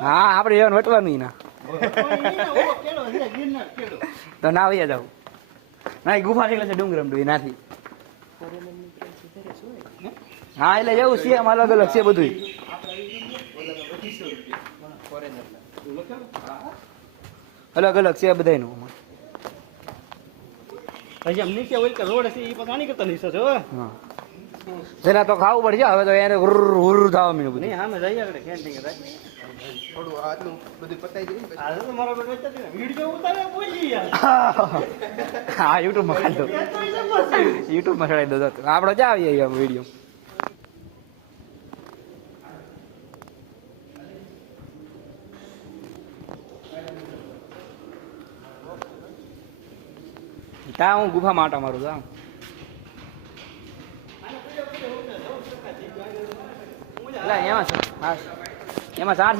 હા આપણે જવાનું વટવાનું ના તો ના વૈયા જાવ ના ગુફા નીકળે છે ડુંગરમ ડુઈ નાથી હા એટલે એવું છે એમ અલગ અલગ છે બધું અલગ અલગ છે બધાનું જેના તો ખાવું પડશે હવે તો એને હુર થવા મીનું બધું હા યુટ્યુબમાં ખાઈ દો યુટ્યુબમાં ચડાવી દો આપણે ક્યાં આવીએ વિડીયો ત્યાં હું ગુફા માટા મારું છું એમાં એમાં 4